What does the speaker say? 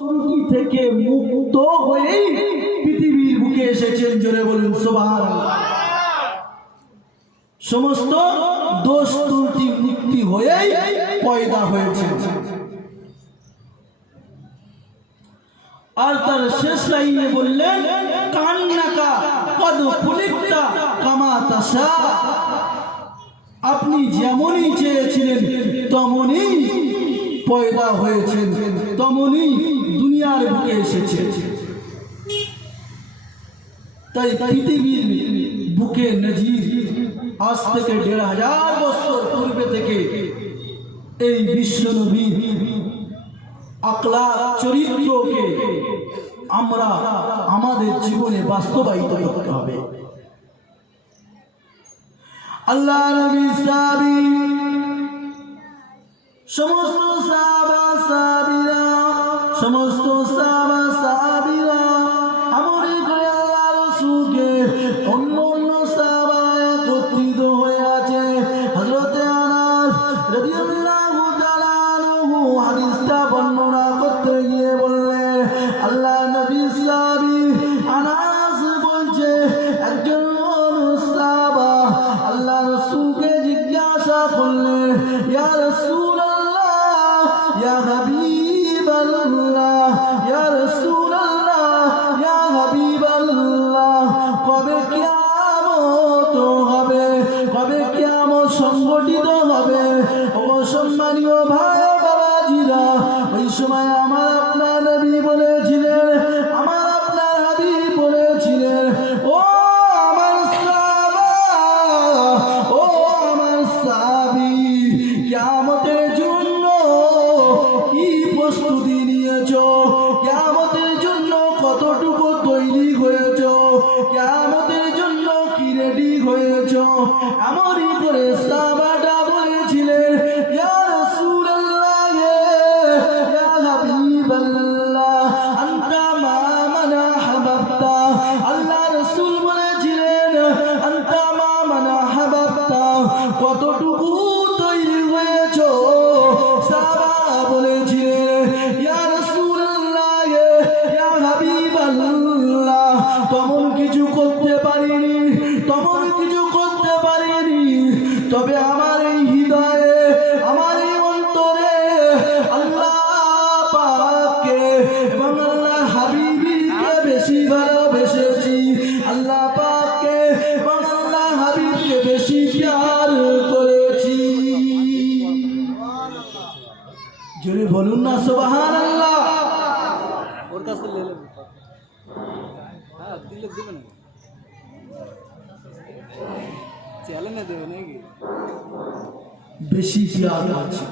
ত্রুটি থেকে মুক্ত হয়ে পৃথিবীর বুকে এসেছেন। জোরে বলুন সুবহানাল্লাহ। সমস্ত দোষ ত্রুটি মুক্তি হয়ে পয়দা হয়েছে। আর তার শেষ লাইনে বললেন, কান্নাকা কদ খুলিকতা কামা তাশা, আপনি যেমনই চেয়েছিলেন তেমনই পয়দা হয়েছেন, তেমনই দুনিয়ার বুকে এসেছে। তাই পৃথিবীর বুকে নজির আজ থেকে ১৫০০ বছর পূর্বে থেকে এই বিশ্ব নবীর আখলাক চরিত্রকে আমরা আমাদের জীবনে বাস্তবায়িত করতে হবে। আল্লাহ নবী সাহাবী, সমস্ত সাহাবা সাহাবীরা, সমস্ত সাহাবা সাহাবীরা আমরে করে আল্লাহ রাসূলকে অন্য অন্য সাহাবা একত্রিত হয়ে আছে। হযরতে আনাস রাদিয়াল্লাহু তাআলা আনহু হাদিসটা বর্ণনা করতে গিয়ে বললেন, আল্লাহ নবী সাহাবী আনাস বলছে, একজন সাহাবা আল্লাহ রাসূলকে জিজ্ঞাসা করলেন, ইয়া রাসূলুল্লাহ, ইয়া হাবিবাল্লাহ, ইয়া রাসূলুল্লাহ, ইয়া হাবিবাল্লাহ, কবে কিয়ামত হবে, কবে কিয়ামত সংগঠিত হবে? ও সম্মানীয় ভাই বাবাজিরা, ওই সময় আমার আপনার নবী বলেছিলেন, আমার আপনার হাবিব বলেছিলেন, ও আমার সাহাবা, ও আমার সাহাবী, কিয়ামতের জন্য কি প্রস্তুতি নিয়েছো? কিয়ামতের জন্য কতটুকু তৈরি হয়েছো? কিয়ামতের জন্য কি রেডি হয়েছো? এমনই করে সাহাবাটা বলেছিলেন, ইয়া রাসূলুল্লাহ, ইয়া হাবিবাল্লাহ, আনতা মা মান আহবাবতা। আল্লাহ রাসূল বলেছিলেন, আনতা মা মান আহবাবতা, কতটুকু তৈরি হয়েছো? সাহাবা বলেছিলেন, ইয়া রাসূলুল্লাহ, ইয়া হাবিবাল্লাহ, তেমন কিছু করতে পারিনি, তেমন কিছু করতে পারিনি, তবে আমার এই হৃদয়ে, আমার এই অন্তরে আল্লাহ পাককে এবং আল্লাহ হাবিবকে বেশি ভালোবেসেছি। আল্লাহ পাককে এবং আল্লাহ হাবিবকে বেশি প্যার করেছি। জোরে বলুন না সুবহানাল্লাহ। ওর কাছে লেলে হ্যাঁ দিলে দেবে না, চ্যালেঞ্জ দেবে নাকি? বেশি প্যার আছে।